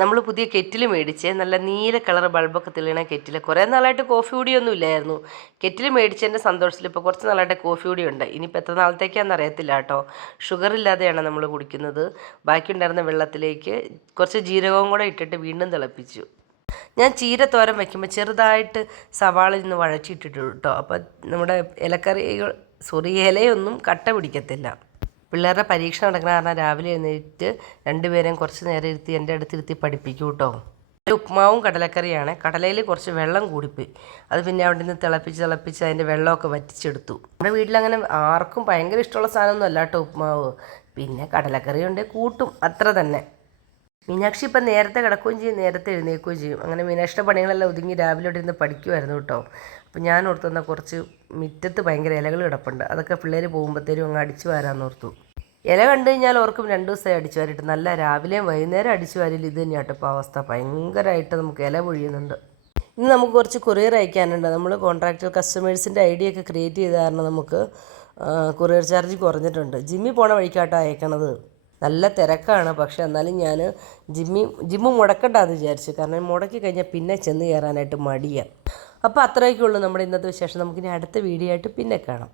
നമ്മൾ പുതിയ കെറ്റിൽ മേടിച്ചേ, നല്ല നീല കളർ ബൾബൊക്കെ തെളിയണ കെറ്റിൽ. കുറേ നാളായിട്ട് കോഫി കുടിയൊന്നും ഇല്ലായിരുന്നു. കെറ്റിൽ മേടിച്ചതിൻ്റെ സന്തോഷത്തിൽ ഇപ്പോൾ കുറച്ച് നാളായിട്ട് കോഫി കുടിയുണ്ട്. ഇനിയിപ്പോൾ എത്ര നാളത്തേക്കാണെന്ന് അറിയത്തില്ല കേട്ടോ. ഷുഗർ ഇല്ലാതെയാണ് നമ്മൾ കുടിക്കുന്നത്. ബാക്കിയുണ്ടായിരുന്ന വെള്ളത്തിലേക്ക് കുറച്ച് ജീരകവും കൂടെ ഇട്ടിട്ട് വീണ്ടും തിളപ്പിച്ചു. ഞാൻ ചീരത്തോരൻ വയ്ക്കുമ്പോൾ ചെറുതായിട്ട് സവാള നിന്ന് വഴച്ചിട്ടിട്ടു കേട്ടോ. അപ്പോൾ നമ്മുടെ ഇലയൊന്നും കട്ട പിടിക്കത്തില്ല. പിള്ളേരുടെ പരീക്ഷ നടക്കുന്ന കാരണം രാവിലെ എഴുന്നേറ്റ് രണ്ടുപേരെയും കുറച്ച് നേരം ഇരുത്തി എൻ്റെ അടുത്തിരുത്തി പഠിപ്പിക്കും കേട്ടോ. ഉപ്മാവും കടലക്കറിയാണ്. കടലയിൽ കുറച്ച് വെള്ളം കൂടിപ്പോയി. അത് പിന്നെ അവിടെ നിന്ന് തിളപ്പിച്ച് അതിൻ്റെ വെള്ളമൊക്കെ വറ്റിച്ചെടുത്തു. നമ്മുടെ വീട്ടിലങ്ങനെ ആർക്കും ഭയങ്കര ഇഷ്ടമുള്ള സാധനമൊന്നും അല്ല കേട്ടോ ഉപ്മാവ്. പിന്നെ കടലക്കറി ഉണ്ട് കൂട്ടും, അത്ര തന്നെ. മീനാക്ഷി ഇപ്പം നേരത്തെ കിടക്കുകയും ചെയ്യും, നേരത്തെ എഴുന്നേൽക്കുകയും ചെയ്യും. അങ്ങനെ മീനാക്ഷിയുടെ പണികളെല്ലാം ഒതുങ്ങി രാവിലെ ഇരുന്ന് പഠിക്കുമായിരുന്നു കേട്ടോ. അപ്പം ഞാൻ ഓർത്തു തന്നാൽ കുറച്ച് മുറ്റത്ത് ഭയങ്കര ഇലകൾ കിടപ്പുണ്ട്, അതൊക്കെ പിള്ളേർ പോകുമ്പോഴത്തേനും അങ്ങ് അടിച്ചു വാരാമെന്ന് ഓർത്തു. ഇല കണ്ടു കഴിഞ്ഞാൽ ഓർക്കും 2 ദിവസമായി അടിച്ചു വാരിയിട്ട്. നല്ല രാവിലെയും വൈകുന്നേരം അടിച്ചു വാരില്ല, ഇത് തന്നെയാട്ടോ ഇപ്പോൾ അവസ്ഥ. ഭയങ്കരമായിട്ട് നമുക്ക് ഇല പൊഴിയുന്നുണ്ട്. ഇന്ന് നമുക്ക് കുറച്ച് കൊറിയർ അയക്കാനുണ്ട്. നമ്മൾ കോൺട്രാക്ടർ കസ്റ്റമേഴ്സിൻ്റെ ഐഡിയ ഒക്കെ ക്രിയേറ്റ് ചെയ്ത കാരണം നമുക്ക് കൊറിയർ ചാർജ് കുറഞ്ഞിട്ടുണ്ട്. ജിമ്മി പോണ വഴിക്കാട്ടോ അയക്കണത്. നല്ല തിരക്കാണ്, പക്ഷെ എന്നാലും ഞാൻ ജിമ്മ് മുടക്കണ്ടെന്ന് വിചാരിച്ചു. കാരണം മുടക്കി കഴിഞ്ഞാൽ പിന്നെ ചെന്ന് കയറാനായിട്ട് മടിയാണ്. അപ്പോൾ അത്രയൊക്കെ ഉള്ളൂ നമ്മുടെ ഇന്നത്തെ വിശേഷം. നമുക്കിനി അടുത്ത വീഡിയോ ആയിട്ട് പിന്നെ കാണാം.